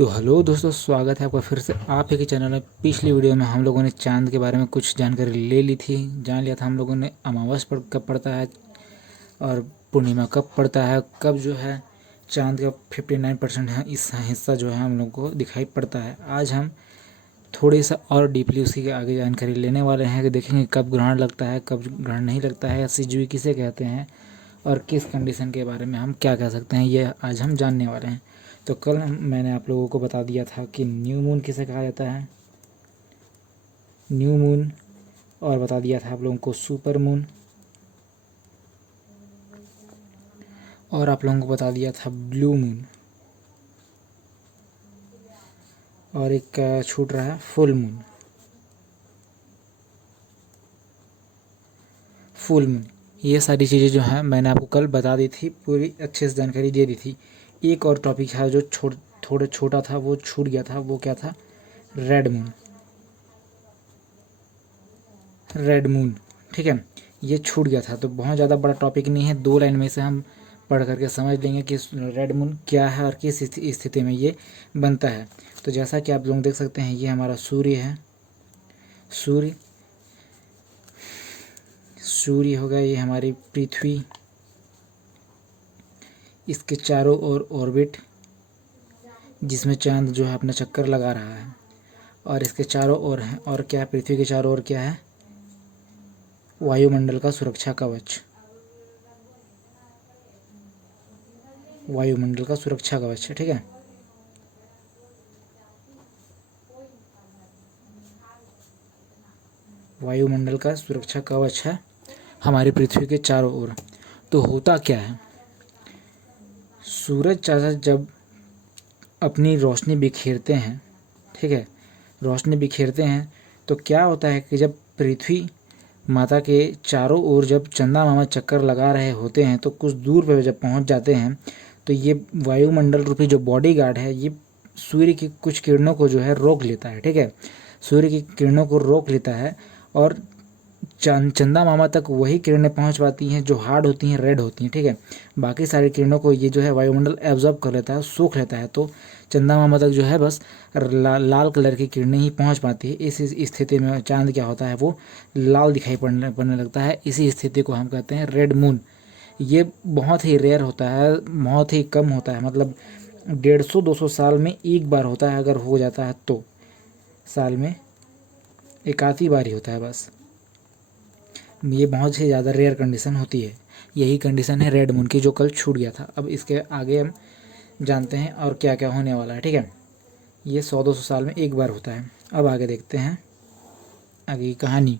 तो हेलो दोस्तों, स्वागत है आपका फिर से आप ही के चैनल में। पिछली वीडियो में हम लोगों ने चांद के बारे में कुछ जानकारी ले ली थी। जान लिया था हम लोगों ने अमावस पर कब पड़ता है और पूर्णिमा कब पड़ता है, कब जो है चांद का 59% है इस हिस्सा जो है हम लोग को दिखाई पड़ता है। आज हम थोड़ी सा और डीपली उसी के आगे जानकारी लेने वाले हैं कि देखेंगे कब ग्रहण लगता है, कब ग्रहण नहीं लगता है, सिजवी किसे कहते हैं और किस कंडीशन के बारे में हम क्या कह सकते हैं, ये आज हम जानने वाले हैं। तो कल मैंने आप लोगों को बता दिया था कि न्यू मून किसे कहा जाता है, न्यू मून, और बता दिया था आप लोगों को सुपर मून, और आप लोगों को बता दिया था ब्लू मून, और एक छूट रहा है फुल मून। फुल मून, ये सारी चीज़ें जो हैं मैंने आपको कल बता दी थी, पूरी अच्छे से जानकारी दे दी थी। एक और टॉपिक है जो थोड़ा छोटा था, वो छूट गया था, वो क्या था, रेड मून। रेड मून, ठीक है, ये छूट गया था। तो बहुत ज़्यादा बड़ा टॉपिक नहीं है, 2 लाइन में से हम पढ़ करके समझ लेंगे कि रेड मून क्या है और किस स्थिति में ये बनता है। तो जैसा कि आप लोग देख सकते हैं, ये हमारा सूर्य है। सूर्य सूर्य हो गया, ये हमारी पृथ्वी, इसके चारों ओर ऑर्बिट जिसमें चांद जो है अपना चक्कर लगा रहा है, और इसके चारों ओर है, और क्या है, पृथ्वी के चारों ओर क्या है, वायुमंडल का सुरक्षा कवच। वायुमंडल का सुरक्षा कवच है, ठीक है। वायुमंडल का सुरक्षा कवच है हमारी पृथ्वी के चारों ओर। तो होता क्या है, सूरज चाचा जब अपनी रोशनी बिखेरते हैं, ठीक है, रोशनी बिखेरते हैं, तो क्या होता है कि जब पृथ्वी माता के चारों ओर जब चंदा मामा चक्कर लगा रहे होते हैं, तो कुछ दूर पर जब पहुंच जाते हैं, तो ये वायुमंडल रूपी जो बॉडी गार्ड है, ये सूर्य की कुछ किरणों को जो है रोक लेता है, ठीक है, सूर्य की किरणों को रोक लेता है, और चंदा मामा तक वही किरणें पहुंच पाती हैं जो हार्ड होती हैं, रेड होती हैं, ठीक है। बाकी सारी किरणों को ये जो है वायुमंडल एब्जॉर्ब कर लेता है, सूख लेता है। तो चंदा मामा तक जो है बस लाल कलर की किरणें ही पहुंच पाती है। इस स्थिति में चांद क्या होता है, वो लाल दिखाई पड़ने लगता है। इसी स्थिति को हम कहते हैं रेड मून। ये बहुत ही रेयर होता है, बहुत ही कम होता है, मतलब 150-200 साल में एक बार होता है, अगर हो जाता है तो साल में एक आधी बार ही होता है बस। ये बहुत ही ज़्यादा रेयर कंडीशन होती है। यही कंडीशन है रेड मून की, जो कल छूट गया था। अब इसके आगे हम जानते हैं और क्या क्या होने वाला है, ठीक है। ये 100-200 साल में एक बार होता है। अब आगे देखते हैं आगे की कहानी।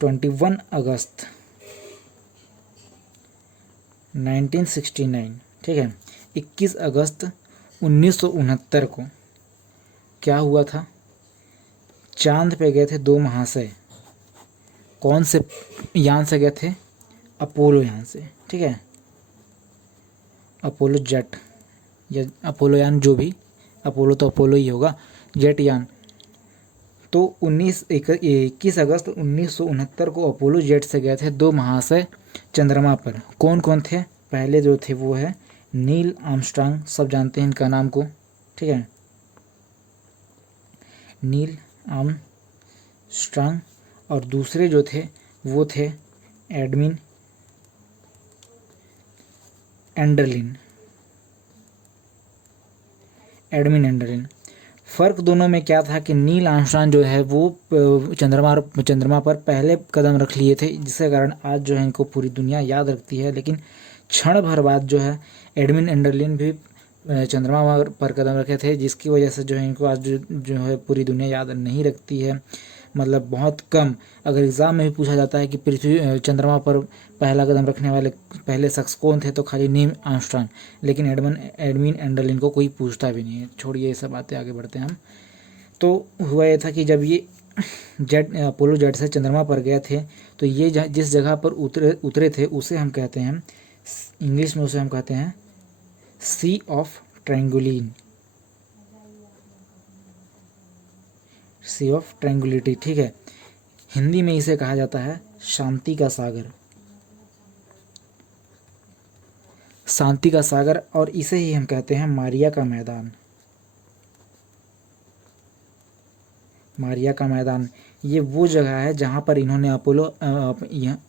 21 अगस्त 1969, ठीक है, 21 अगस्त 1969 को क्या हुआ था, चांद पे गए थे 2 महाशय। कौन से यान से गए थे, अपोलो यान से, ठीक है, अपोलो जेट या अपोलो यान, जो भी, अपोलो तो अपोलो ही होगा, जेट यान। तो 21 अगस्त 1969 को अपोलो जेट से गए थे 2 महाशय चंद्रमा पर। कौन कौन थे, पहले जो थे वो है नील आर्मस्ट्रांग, सब जानते हैं इनका नाम को, ठीक है, नील आर्मस्ट्रांग। और दूसरे जो थे वो थे एडमिन एंडरलिन। फ़र्क दोनों में क्या था कि नील आर्मस्ट्रांग जो है वो चंद्रमा पर पहले कदम रख लिए थे, जिसके कारण आज जो है इनको पूरी दुनिया याद रखती है। लेकिन क्षण भर बाद जो है एडमिन एंडरलिन भी चंद्रमा पर कदम रखे थे, जिसकी वजह से जो है इनको आज जो है पूरी दुनिया याद नहीं रखती है। मतलब बहुत कम, अगर एग्ज़ाम में भी पूछा जाता है कि पृथ्वी चंद्रमा पर पहला कदम रखने वाले पहले शख्स कौन थे, तो खाली नील आर्मस्ट्रांग। लेकिन एडमिन एंडरलिन को कोई पूछता भी नहीं है। छोड़िए ये सब बातें, आगे बढ़ते हैं हम। तो हुआ ये था कि जब ये अपोलो जेट से चंद्रमा पर गए थे, तो ये जिस जगह पर उतरे थे उसे हम कहते हैं, इंग्लिश में उसे हम कहते हैं सी ऑफ ट्रायंगुलिन, सी ऑफ ट्रायंगुलिटी, ठीक है। हिंदी में इसे कहा जाता है शांति का सागर। शांति का सागर, और इसे ही हम कहते हैं मारिया का मैदान। मारिया का मैदान ये वो जगह है जहाँ पर इन्होंने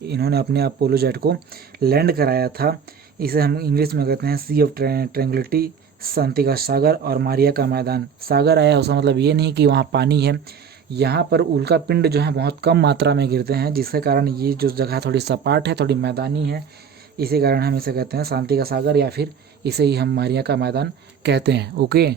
इन्होंने अपने अपोलो जेट को लैंड कराया था। इसे हम इंग्लिश में कहते हैं सी ऑफ ट्रैंक्विलिटी, शांति का सागर और मारिया का मैदान। सागर आया उसका मतलब ये नहीं कि वहाँ पानी है, यहाँ पर उल्का पिंड जो है बहुत कम मात्रा में गिरते हैं, जिसके कारण ये जो जगह थोड़ी सपाट है, थोड़ी मैदानी है, इसी कारण हम इसे कहते हैं शांति का सागर, या फिर इसे ही हम मारिया का मैदान कहते हैं। ओके,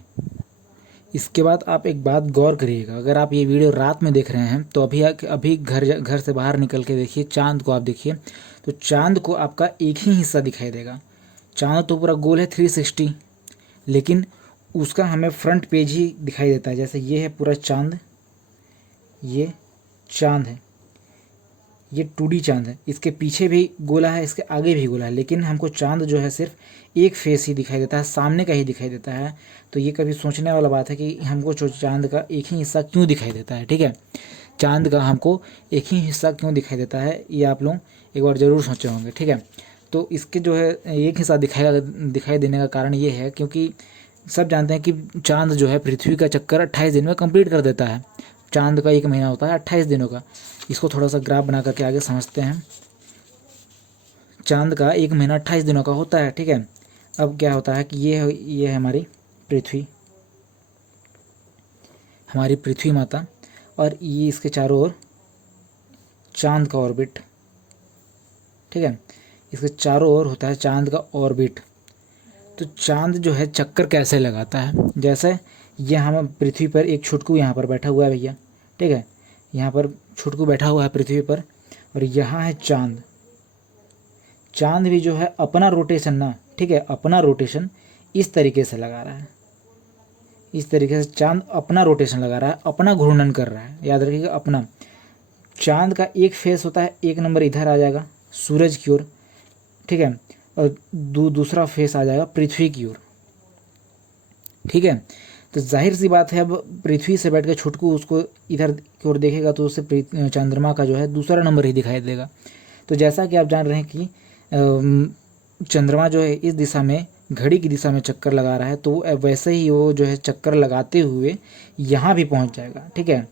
इसके बाद आप एक बात गौर करिएगा, अगर आप ये वीडियो रात में देख रहे हैं तो अभी घर से बाहर निकल के देखिए, चांद को आप देखिए, तो चांद को आपका एक ही हिस्सा दिखाई देगा। चांद तो पूरा गोल है 360, लेकिन उसका हमें फ्रंट पेज ही दिखाई देता है। जैसे ये है पूरा चांद, ये चांद है, ये 2D चांद है, इसके पीछे भी गोला है, इसके आगे भी गोला है, लेकिन हमको चांद जो है सिर्फ एक फेस ही दिखाई देता है, सामने का ही दिखाई देता है। तो ये कभी सोचने वाला बात है कि हमको जो चांद का एक ही हिस्सा क्यों दिखाई देता है। ठीक है, चांद का हमको एक ही हिस्सा क्यों दिखाई देता है, ये आप लोग एक बार ज़रूर सोचे होंगे। ठीक है, तो इसके जो है एक हिस्सा दिखाई देने का कारण ये है क्योंकि सब जानते हैं कि चांद जो है पृथ्वी का चक्कर 28 दिन में कंप्लीट कर देता है। चांद का एक महीना होता है 28 दिनों का। इसको थोड़ा सा ग्राफ बना करके आगे समझते हैं। चांद का एक महीना 28 दिनों का होता है। ठीक है, अब क्या होता है कि ये है हमारी पृथ्वी, हमारी पृथ्वी माता, और ये इसके चारों ओर चांद का ऑर्बिट। ठीक है, इसके चारों ओर होता है चांद का ऑर्बिट। तो चांद जो है चक्कर कैसे लगाता है, जैसे ये हम पृथ्वी पर एक छुटकू यहाँ पर बैठा हुआ है भैया। ठीक है, यहाँ पर छुटकू बैठा हुआ है पृथ्वी पर, और यहाँ है चांद। चांद भी जो है अपना रोटेशन ना, ठीक है, अपना रोटेशन इस तरीके से लगा रहा है, इस तरीके से चांद अपना रोटेशन लगा रहा है, अपना घूर्णन कर रहा है। याद रखिएगा, अपना। चांद का एक फेस होता है, एक नंबर इधर आ जाएगा सूरज की ओर, ठीक है, और दूसरा फेस आ जाएगा पृथ्वी की ओर। ठीक है, तो जाहिर सी बात है, अब पृथ्वी से बैठ के छुटकू उसको इधर की ओर देखेगा तो उसे चंद्रमा का जो है दूसरा नंबर ही दिखाई देगा। तो जैसा कि आप जान रहे हैं कि चंद्रमा जो है इस दिशा में, घड़ी की दिशा में चक्कर लगा रहा है, तो वैसे ही वो जो है चक्कर लगाते हुए यहाँ भी पहुँच जाएगा। ठीक है,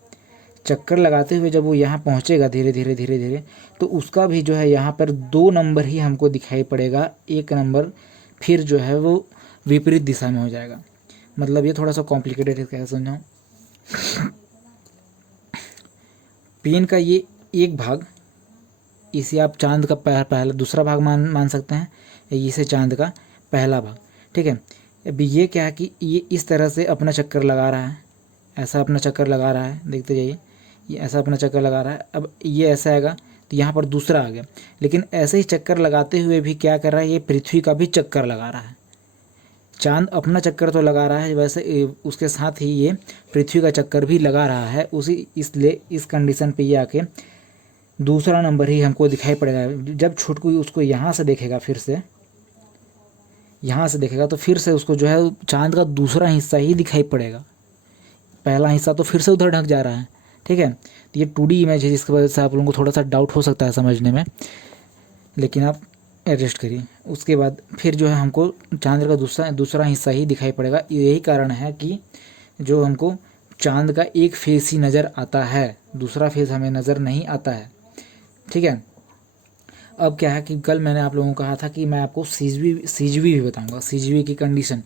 चक्कर लगाते हुए जब वो यहाँ पहुँचेगा धीरे धीरे धीरे धीरे, तो उसका भी जो है यहाँ पर 2 नंबर ही हमको दिखाई पड़ेगा, 1 नंबर फिर जो है वो विपरीत दिशा में हो जाएगा। मतलब ये थोड़ा सा कॉम्प्लिकेटेड है, कैसे समझाऊँ। पेन का ये एक भाग, इसे आप चांद का पहला दूसरा भाग मान सकते हैं, इसे चांद का पहला भाग। ठीक है, अभी ये क्या है कि ये इस तरह से अपना चक्कर लगा रहा है, ऐसा अपना चक्कर लगा रहा है, देखते जाइए, ये ऐसा अपना चक्कर लगा रहा है। अब ये ऐसा आएगा तो यहाँ पर दूसरा आ गया, लेकिन ऐसे ही चक्कर लगाते हुए भी क्या कर रहा है, ये पृथ्वी का भी चक्कर लगा रहा है। चांद अपना चक्कर तो लगा रहा है, वैसे उसके साथ ही ये पृथ्वी का चक्कर भी लगा रहा है उसी, इसलिए इस कंडीशन पे ये आके दूसरा नंबर ही हमको दिखाई पड़ेगा। जब छुटकू उसको यहाँ से देखेगा, फिर से यहाँ से देखेगा, तो फिर से उसको जो है चांद का दूसरा हिस्सा ही दिखाई पड़ेगा, पहला हिस्सा तो फिर से उधर ढक जा रहा है। ठीक है, तो ये 2D इमेज है, जिसकी वजह से आप लोगों को थोड़ा सा डाउट हो सकता है समझने में, लेकिन आप एडजस्ट करिए। उसके बाद फिर जो है हमको चांद का दूसरा हिस्सा ही दिखाई पड़ेगा। यही कारण है कि जो हमको चांद का एक फेस ही नज़र आता है, दूसरा फेस हमें नज़र नहीं आता है। ठीक है, अब क्या है कि कल मैंने आप लोगों को कहा था कि मैं आपको सीजवी भी बताऊंगा, सीजवी की कंडीशन।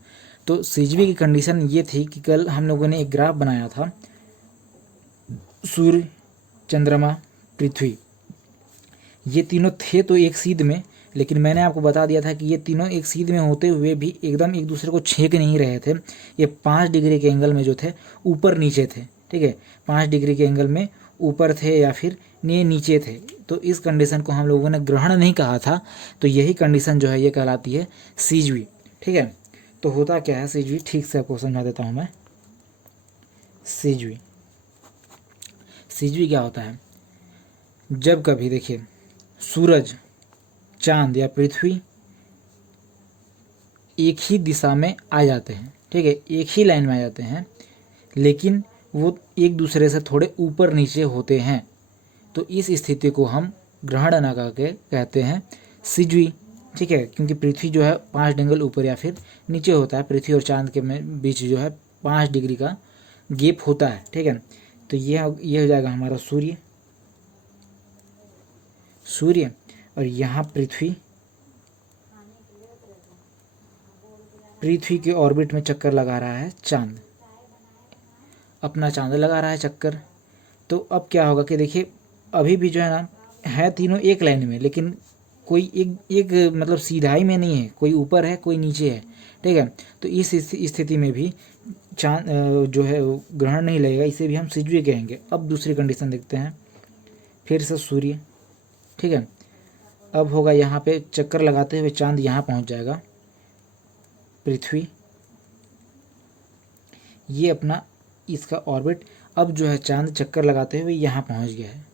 तो सीजवी की कंडीशन ये थी कि कल हम लोगों ने एक ग्राफ बनाया था, सूर्य, चंद्रमा, पृथ्वी, ये तीनों थे तो एक सीध में, लेकिन मैंने आपको बता दिया था कि ये तीनों एक सीध में होते हुए भी एकदम एक दूसरे को छेक नहीं रहे थे। ये 5 डिग्री के एंगल में जो थे ऊपर नीचे थे। ठीक है, 5 डिग्री के एंगल में ऊपर थे या फिर नीचे थे। तो इस कंडीशन को हम लोगों ने ग्रहण नहीं कहा था, तो यही कंडीशन जो है ये कहलाती है सीजवी। ठीक है, तो होता क्या है सीजवी, ठीक से आपको समझा देता हूँ मैं। सीजवी क्या होता है, जब कभी देखिए सूरज, चांद या पृथ्वी एक ही दिशा में आ जाते हैं, ठीक है, एक ही लाइन में आ जाते हैं, लेकिन वो एक दूसरे से थोड़े ऊपर नीचे होते हैं, तो इस स्थिति को हम ग्रहण न करके कहते हैं सीजवी। ठीक है, क्योंकि पृथ्वी जो है 5 डिग्री ऊपर या फिर नीचे होता है, पृथ्वी और चांद के में बीच जो है 5 डिग्री का गैप होता है। ठीक है, तो ये हो जाएगा हमारा सूर्य, और यहाँ पृथ्वी के ऑर्बिट में चक्कर लगा रहा है चांद, अपना चांद लगा रहा है चक्कर। तो अब क्या होगा कि देखिए अभी भी जो है ना, है तीनों एक लाइन में, लेकिन कोई एक मतलब सीधाई में नहीं है, कोई ऊपर है कोई नीचे है। ठीक है, तो इस स्थिति में भी चांद जो है ग्रहण नहीं लगेगा, इसे भी हम सिजवी कहेंगे। अब दूसरी कंडीशन देखते हैं, फिर से सूर्य। ठीक है, अब होगा यहाँ पे चक्कर लगाते हुए चांद यहाँ पहुँच जाएगा, पृथ्वी ये अपना इसका ऑर्बिट, अब जो है चांद चक्कर लगाते हुए यहाँ पहुँच गया है।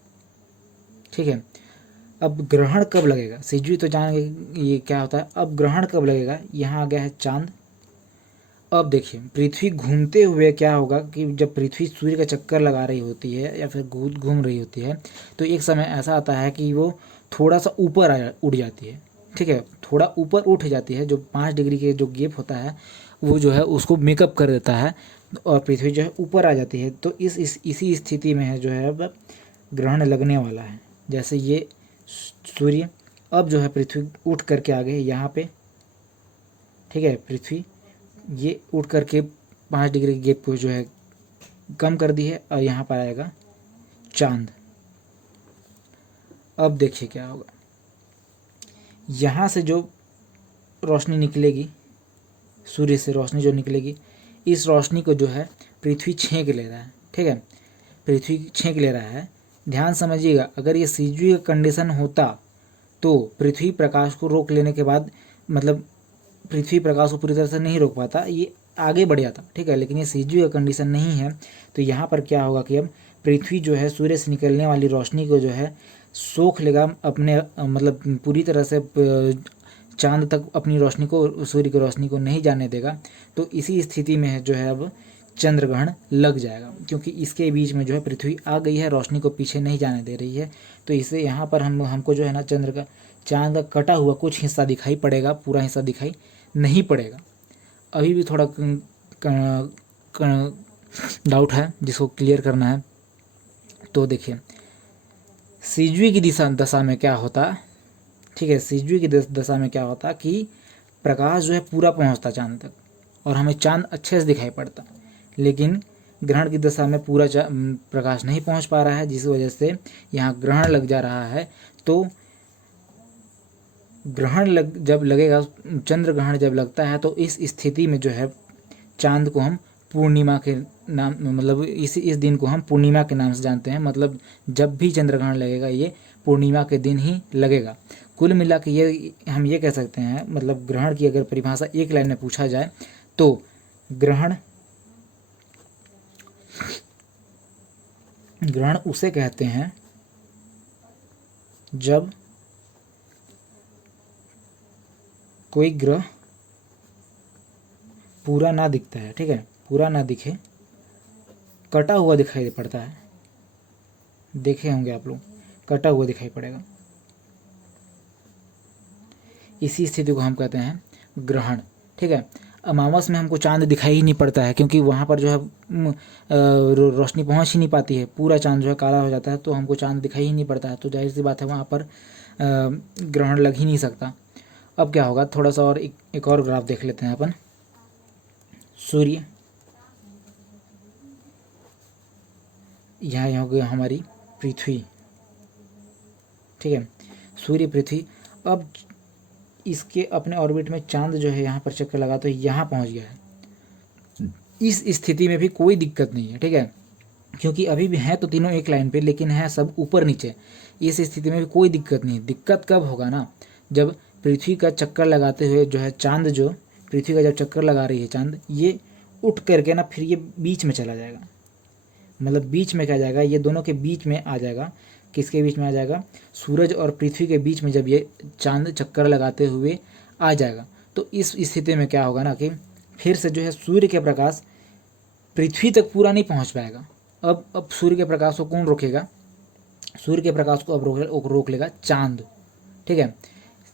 ठीक है, अब ग्रहण कब लगेगा, सिजवी तो जान गए ये क्या होता है। अब ग्रहण कब लगेगा, यहाँ आ गया है चांद। अब देखिए पृथ्वी घूमते हुए क्या होगा कि जब पृथ्वी सूर्य का चक्कर लगा रही होती है या फिर घूम रही होती है, तो एक समय ऐसा आता है कि वो थोड़ा सा ऊपर उड़ जाती है। ठीक है, थोड़ा ऊपर उठ जाती है, जो 5 डिग्री के जो गैप होता है वो जो है उसको मेकअप कर देता है, और पृथ्वी जो है ऊपर आ जाती है। तो इसी स्थिति में है जो है अब ग्रहण लगने वाला है। जैसे ये सूर्य, अब जो है पृथ्वी उठ करके आ गए यहाँ पे। ठीक है, पृथ्वी ये उठ करके 5 डिग्री के गैप को जो है कम कर दी है, और यहाँ पर आएगा चांद। अब देखिए क्या होगा, यहाँ से जो रोशनी निकलेगी, सूर्य से रोशनी जो निकलेगी, इस रोशनी को जो है पृथ्वी छेंक ले रहा है। ठीक है, पृथ्वी छेंक ले रहा है। ध्यान समझिएगा, अगर ये सिजवी का कंडीशन होता तो पृथ्वी प्रकाश को रोक लेने के बाद, मतलब पृथ्वी प्रकाश को पूरी तरह से नहीं रोक पाता, ये आगे बढ़ जाता। ठीक है, लेकिन ये सिजवी का कंडीशन नहीं है, तो यहाँ पर क्या होगा कि अब पृथ्वी जो है सूर्य से निकलने वाली रोशनी को जो है सोख लेगा अपने, मतलब पूरी तरह से चांद तक अपनी रोशनी को, सूर्य की रोशनी को नहीं जाने देगा। तो इसी स्थिति में है जो है अब चंद्र ग्रहण लग जाएगा, क्योंकि इसके बीच में जो है पृथ्वी आ गई है, रोशनी को पीछे नहीं जाने दे रही है। तो इसे यहाँ पर हमको जो है ना चांद का कटा हुआ कुछ हिस्सा दिखाई पड़ेगा, पूरा हिस्सा दिखाई नहीं पड़ेगा। अभी भी थोड़ा डाउट है जिसको क्लियर करना है। तो देखिए सिजवी की दशा में क्या होता, ठीक है, सिजवी की दशा में क्या होता कि प्रकाश जो है पूरा पहुंचता चांद तक, और हमें चांद अच्छे से दिखाई पड़ता। लेकिन ग्रहण की दशा में पूरा प्रकाश नहीं पहुंच पा रहा है, जिस वजह से यहाँ ग्रहण लग जा रहा है। तो जब लगेगा, चंद्र ग्रहण जब लगता है, तो इस स्थिति में जो है चांद को हम पूर्णिमा के नाम, मतलब इस दिन को हम पूर्णिमा के नाम से जानते हैं। मतलब जब भी चंद्र ग्रहण लगेगा ये पूर्णिमा के दिन ही लगेगा। कुल मिला के ये हम ये कह सकते हैं, मतलब ग्रहण की अगर परिभाषा एक लाइन में पूछा जाए तो ग्रहण उसे कहते हैं जब कोई ग्रह पूरा ना दिखता है। ठीक है, पूरा ना दिखे, कटा हुआ दिखाई पड़ता है। देखे होंगे आप लोग, कटा हुआ दिखाई पड़ेगा। इसी स्थिति को हम कहते हैं ग्रहण। ठीक है, अमावस में हमको चांद दिखाई ही नहीं पड़ता है, क्योंकि वहाँ पर जो है रोशनी पहुँच ही नहीं पाती है, पूरा चांद जो है काला हो जाता है, तो हमको चांद दिखाई ही नहीं पड़ता है। तो जाहिर सी बात है वहाँ पर ग्रहण लग ही नहीं सकता। अब क्या होगा, थोड़ा सा और एक और ग्राफ देख लेते हैं अपन। सूर्य, यहाँ हो गई हमारी पृथ्वी। ठीक है, सूर्य, पृथ्वी। अब इसके अपने ऑर्बिट में चांद जो है यहाँ पर चक्कर लगा तो यहाँ पहुँच गया है। इस स्थिति में भी कोई दिक्कत नहीं है। ठीक है, क्योंकि अभी भी है तो तीनों एक लाइन पे, लेकिन है सब ऊपर नीचे। इस स्थिति में भी कोई दिक्कत नहीं है। दिक्कत कब होगा ना, जब पृथ्वी का चक्कर लगाते हुए जो है चांद, जो पृथ्वी का जब चक्कर लगा रही है चांद, ये उठ करके ना फिर ये बीच में चला जाएगा। मतलब बीच में क्या जाएगा, ये दोनों के बीच में आ जाएगा। किसके बीच में आ जाएगा, सूरज और पृथ्वी के बीच में जब ये चांद चक्कर लगाते हुए आ जाएगा, तो इस स्थिति में क्या होगा ना कि फिर से जो है सूर्य के प्रकाश पृथ्वी तक पूरा नहीं पहुंच पाएगा। अब सूर्य के प्रकाश को कौन रोकेगा, सूर्य के प्रकाश को अब रोक लेगा चांद। ठीक है,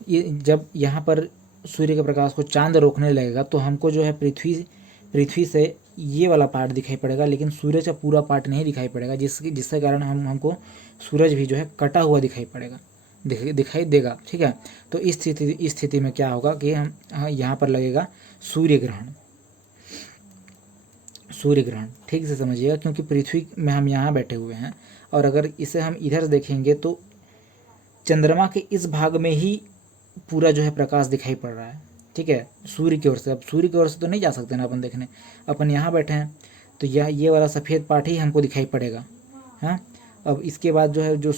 ये जब यहाँ पर सूर्य के प्रकाश को चांद रोकने लगेगा तो हमको जो है पृथ्वी से ये वाला पार्ट दिखाई पड़ेगा, लेकिन सूरज का पूरा पार्ट नहीं दिखाई पड़ेगा, जिसके कारण हमको सूरज भी जो है कटा हुआ दिखाई पड़ेगा, दिखाई देगा। ठीक है, तो इस स्थिति में क्या होगा कि हम यहाँ पर लगेगा सूर्य ग्रहण। ठीक से समझिएगा, क्योंकि पृथ्वी में हम यहाँ बैठे हुए हैं और अगर इसे हम इधर देखेंगे तो चंद्रमा के इस भाग में ही पूरा जो है प्रकाश दिखाई पड़ रहा है। ठीक है, सूर्य की ओर से। अब सूर्य की ओर से तो नहीं जा सकते ना अपन देखने, अपन यहाँ बैठे हैं तो ये वाला सफ़ेद पार्ट ही हमको दिखाई पड़ेगा। हाँ, अब इसके बाद जो है जो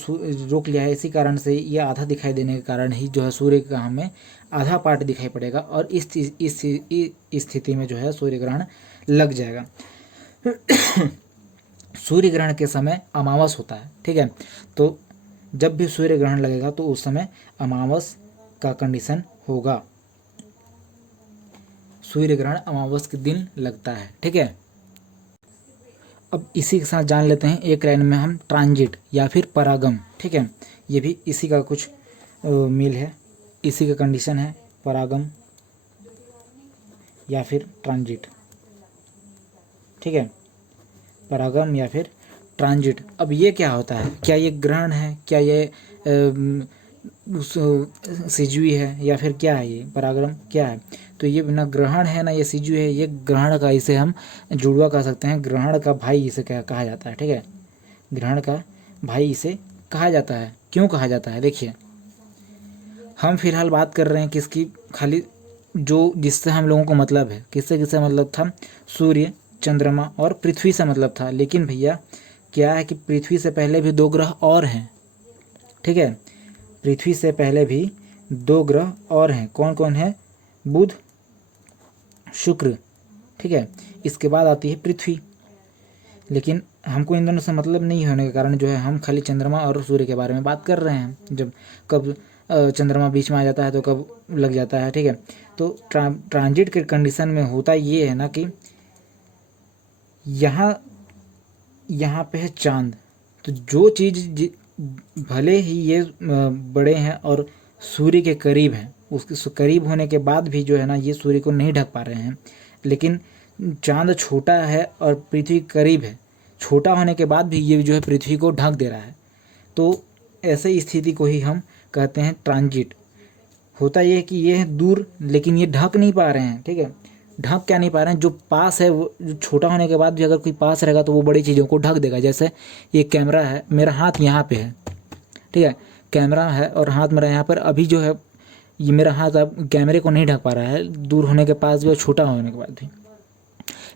रोक लिया है, इसी कारण से ये आधा दिखाई देने के कारण ही जो है सूर्य का हमें आधा पार्ट दिखाई पड़ेगा और इस स्थिति में जो है सूर्य ग्रहण लग जाएगा। सूर्य ग्रहण के समय अमावस होता है। ठीक है, तो जब भी सूर्य ग्रहण लगेगा तो उस समय अमावस का कंडीशन होगा। सूर्य ग्रहण अमावस के दिन लगता है। ठीक है, अब इसी के साथ जान लेते हैं एक लाइन में हम ट्रांजिट या फिर परागम। ठीक है, ये भी इसी का कुछ मील है, इसी का कंडीशन है, परागम या फिर ट्रांजिट। ठीक है, परागम या फिर ट्रांजिट। अब ये क्या होता है, क्या ये ग्रहण है, क्या ये सिजुई है, या फिर क्या है ये परागम क्या है? तो ये ना ग्रहण है ना ये सिजुई है, ये ग्रहण का, इसे हम जुड़वा कह सकते हैं, ग्रहण का भाई इसे कहा जाता है। ठीक है, ग्रहण का भाई इसे कहा जाता है। क्यों कहा जाता है? देखिए, हम फिलहाल बात कर रहे हैं किसकी, खाली जो जिससे हम लोगों को मतलब है, किससे मतलब था, सूर्य, चंद्रमा और पृथ्वी से मतलब था। लेकिन भैया क्या है कि पृथ्वी से पहले भी 2 ग्रह और हैं। ठीक है, पृथ्वी से पहले भी 2 ग्रह और हैं। कौन कौन है? बुध, शुक्र। ठीक है, इसके बाद आती है पृथ्वी। लेकिन हमको इन दोनों से मतलब नहीं होने के कारण जो है हम खाली चंद्रमा और सूर्य के बारे में बात कर रहे हैं। जब कब चंद्रमा बीच में आ जाता है तो कब लग जाता है। ठीक है, तो ट्रांजिट के कंडीशन में होता ये है ना कि यहाँ पे है चांद, तो जो चीज़ भले ही ये बड़े हैं और सूर्य के करीब हैं, उसके करीब होने के बाद भी जो है ना ये सूर्य को नहीं ढक पा रहे हैं। लेकिन चांद छोटा है और पृथ्वी करीब है, छोटा होने के बाद भी ये जो है पृथ्वी को ढक दे रहा है। तो ऐसे स्थिति को ही हम कहते हैं ट्रांजिट। होता ये है कि ये है दूर, लेकिन ये ढक नहीं पा रहे हैं। ठीक है, ढक क्या नहीं पा रहे हैं, जो पास है वो छोटा होने के बाद भी अगर कोई पास रहेगा तो वो बड़ी चीज़ों को ढक देगा। जैसे ये कैमरा है, मेरा हाथ यहाँ पे है। ठीक है, कैमरा है और हाथ मेरा यहाँ पर, अभी जो है ये मेरा हाथ अब कैमरे को नहीं ढक पा रहा है, दूर होने के पास भी और छोटा होने के बाद भी।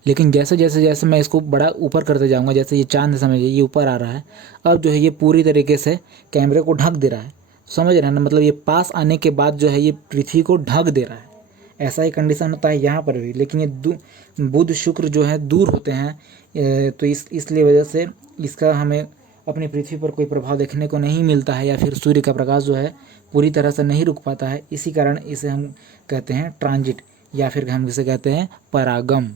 लेकिन जैसे जैसे मैं इसको बड़ा ऊपर करते जाऊँगा, जैसे ये चांद समझिए ये ऊपर आ रहा है, अब जो है ये पूरी तरीके से कैमरे को ढक दे रहा है। समझ रहे हैं ना, मतलब ये पास आने के बाद जो है ये पृथ्वी को ढक दे रहा है। ऐसा ही कंडीशन होता है यहाँ पर भी। लेकिन ये बुध शुक्र जो है दूर होते हैं, तो इसलिए वजह से इसका हमें अपनी पृथ्वी पर कोई प्रभाव देखने को नहीं मिलता है, या फिर सूर्य का प्रकाश जो है पूरी तरह से नहीं रुक पाता है। इसी कारण इसे हम कहते हैं ट्रांजिट, या फिर हम इसे कहते हैं परागम।